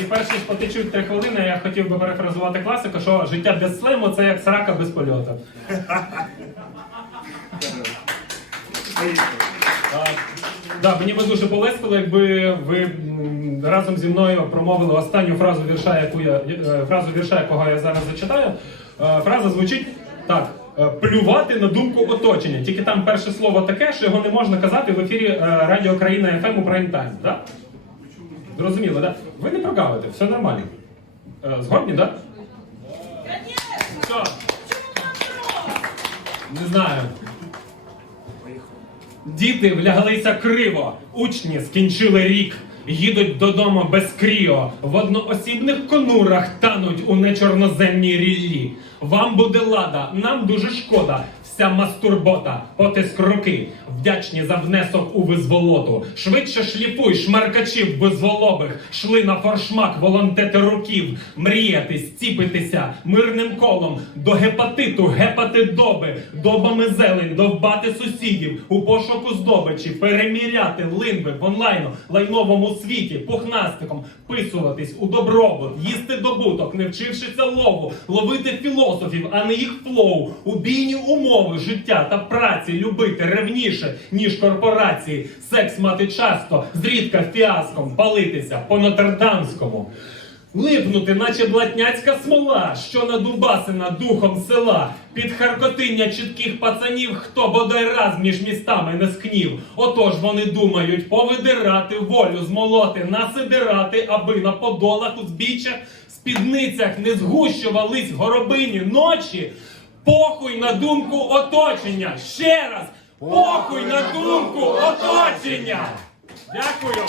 І перш ніж потечуть три хвилини, я хотів би перефразувати класику, що життя без слиму це як срака без польоту. Да, мені би дуже полестило, якби ви разом зі мною промовили останню фразу вірша, яку я е, фразу вірша, якого я зараз зачитаю. Е, Фраза звучить так: е, плювати на думку оточення. Тільки там перше слово таке, що його не можна казати в ефірі Радіо Країна ФМ у прайм тайм. Да? Зрозуміло, да? Ви не прогавите, все нормально. Е, Згодні, так? Да? Не знаю. Діти вляглися криво, учні скінчили рік. Їдуть додому без кріо, в одноосібних конурах тануть у нечорноземній ріллі. Вам буде лада, нам дуже шкода. Вся мастурбота, потиск руки, вдячні за внесок у визволоту. Швидше шліфуй шмаркачів безголобих, шли на форшмак волонтети руків, мріяти, стіпитися мирним колом до гепатиту, гепатидоби, добами зелень, довбати сусідів у пошуку здобичі, переміряти линви в онлайну, лайновому світі, пухнастиком, писуватись у добробут, їсти добуток, не вчившися лову, ловити філософів, а не їх флоу, убійні умови життя та праці любити ревніше, ніж корпорації, секс мати часто, зрідка фіаском, палитися по нотердамському. Липнути, наче блатняцька смола, що надубасена духом села, під харкотиння чітких пацанів, хто бодай раз між містами не скнів. Отож вони думають повидирати волю, змолоти, насидирати, аби на подолах узбіччях, спідницях не згущувались горобині ночі. Похуй на думку оточення. Ще раз, похуй на думку оточення. Дякую.